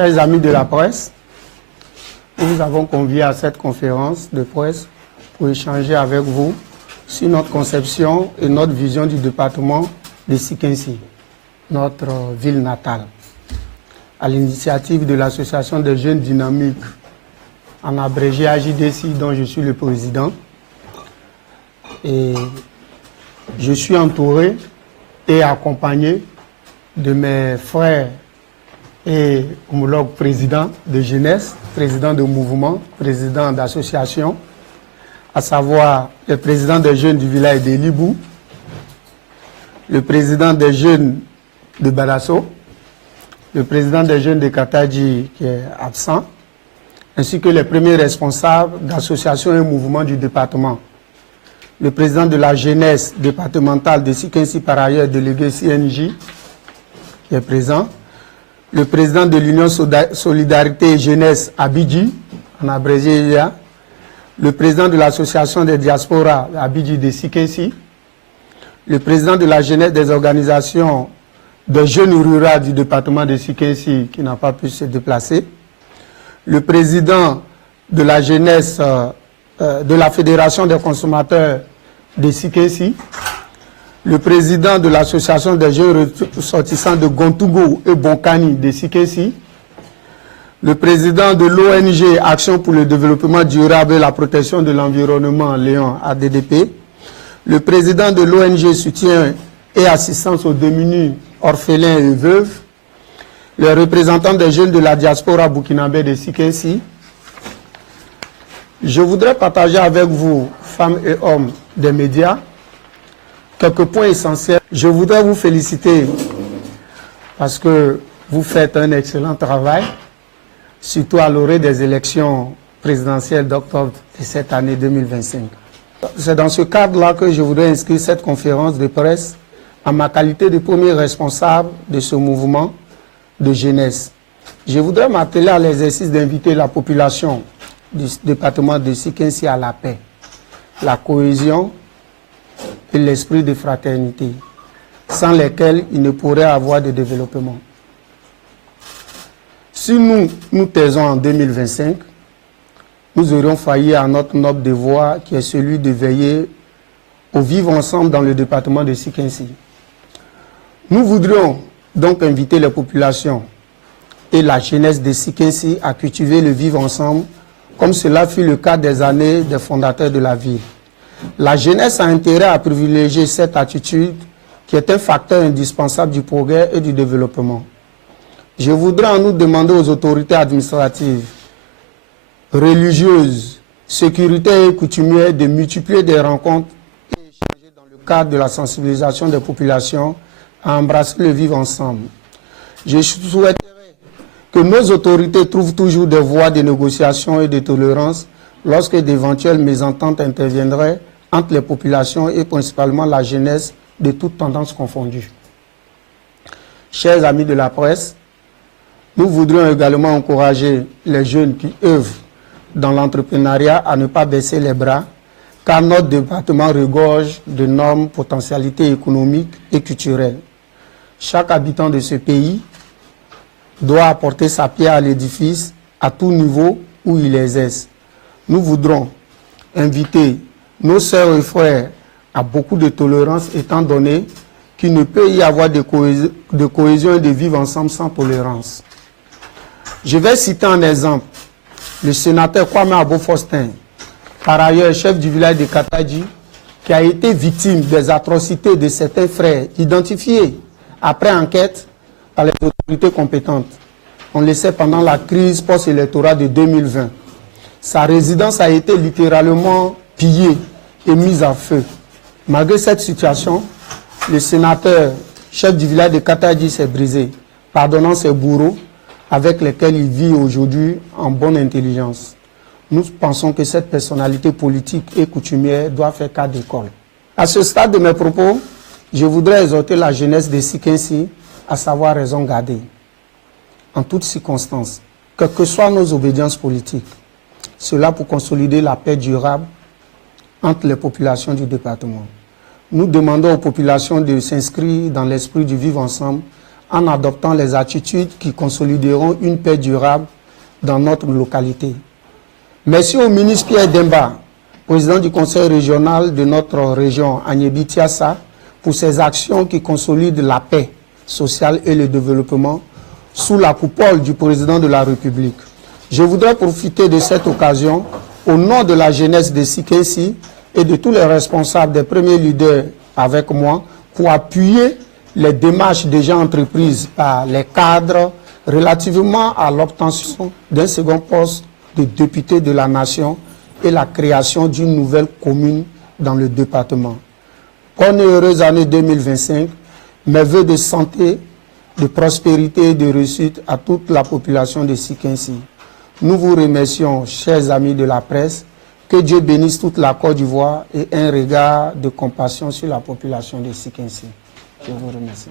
Chers amis de la presse, nous vous avons conviés à cette conférence de presse pour échanger avec vous sur notre conception et notre vision du département de Sikensi, notre ville natale, à l'initiative de l'Association des jeunes dynamiques, en abrégé AJDC, dont je suis le président. Et je suis entouré et accompagné de mes frères et homologues présidents de jeunesse, présidents de mouvement, présidents d'associations, à savoir le président des jeunes du village de Libou, le président des jeunes de Badasso, le président des jeunes de Kataji qui est absent, ainsi que les premiers responsables d'associations et mouvements du département. Le président de la jeunesse départementale de Sikensi, par ailleurs délégué CNJ, qui est présent, le président de l'Union Solidarité et Jeunesse Abidji, en abrégé IA, le président de l'association des diasporas Abidji de Sikensi, le président de la jeunesse des organisations de jeunes ruraux du département de Sikensi qui n'a pas pu se déplacer, le président de la jeunesse de la Fédération des consommateurs de Sikensi, le président de l'association des jeunes ressortissants de Gontougo et Bonkani de Sikensi, le président de l'ONG Action pour le développement durable et la protection de l'environnement, Léon ADDP, le président de l'ONG Soutien et Assistance aux démunis, orphelins et veuves, les représentants des jeunes de la diaspora burkinabé de Sikensi. Je voudrais partager avec vous, femmes et hommes des médias, quelques points essentiels. Je voudrais vous féliciter parce que vous faites un excellent travail, surtout à l'orée des élections présidentielles d'octobre de cette année 2025. C'est dans ce cadre-là que je voudrais inscrire cette conférence de presse en ma qualité de premier responsable de ce mouvement de jeunesse. Je voudrais m'atteler à l'exercice d'inviter la population du département de Sikensi à la paix, la cohésion et l'esprit de fraternité, sans lesquels il ne pourrait avoir de développement. Si nous taisons en 2025, nous aurions failli à notre noble devoir qui est celui de veiller au vivre ensemble dans le département de Sikensi. Nous voudrions donc inviter les populations et la jeunesse de Sikensi à cultiver le vivre ensemble, comme cela fut le cas des années des fondateurs de la ville. La jeunesse a intérêt à privilégier cette attitude qui est un facteur indispensable du progrès et du développement. Je voudrais en nous demander aux autorités administratives, religieuses, sécuritaires et coutumières de multiplier des rencontres et échanger dans le cadre de la sensibilisation des populations à embrasser le vivre ensemble. Je souhaiterais que nos autorités trouvent toujours des voies de négociation et de tolérance lorsque d'éventuelles mésententes interviendraient entre les populations et principalement la jeunesse de toutes tendances confondues. Chers amis de la presse, nous voudrions également encourager les jeunes qui œuvrent dans l'entrepreneuriat à ne pas baisser les bras, car notre département regorge de normes potentialités économiques et culturelles. Chaque habitant de ce pays doit apporter sa pierre à l'édifice à tout niveau où il exerce. Nous voudrons inviter nos sœurs et frères à beaucoup de tolérance, étant donné qu'il ne peut y avoir de cohésion et de vivre ensemble sans tolérance. Je vais citer un exemple. Le sénateur Kwame Abo-Faustin, par ailleurs chef du village de Kataji, qui a été victime des atrocités de certains frères identifiés après enquête par les autorités compétentes. On le sait pendant la crise post-électorale de 2020. Sa résidence a été littéralement pillée et mise à feu. Malgré cette situation, le sénateur, chef du village de Kataji, s'est brisé, pardonnant ses bourreaux avec lesquels il vit aujourd'hui en bonne intelligence. Nous pensons que cette personnalité politique et coutumière doit faire cas d'école. À ce stade de mes propos, je voudrais exhorter la jeunesse de Sikensi à savoir raison garder, en toutes circonstances, quelles que soient nos obédiences politiques. Cela pour consolider la paix durable entre les populations du département. Nous demandons aux populations de s'inscrire dans l'esprit du vivre ensemble en adoptant les attitudes qui consolideront une paix durable dans notre localité. Merci au ministre Pierre Demba, président du conseil régional de notre région, Agnébi-Tiassa, pour ses actions qui consolident la paix sociale et le développement sous la coupole du président de la République. Je voudrais profiter de cette occasion, au nom de la jeunesse de Sikensi et de tous les responsables des premiers leaders avec moi, pour appuyer les démarches déjà entreprises par les cadres relativement à l'obtention d'un second poste de député de la nation et la création d'une nouvelle commune dans le département. Bonne et heureuse année 2025, mes voeux de santé, de prospérité et de réussite à toute la population de Sikensi. Nous vous remercions, chers amis de la presse, que Dieu bénisse toute la Côte d'Ivoire et un regard de compassion sur la population de Sikensi. Je vous remercie.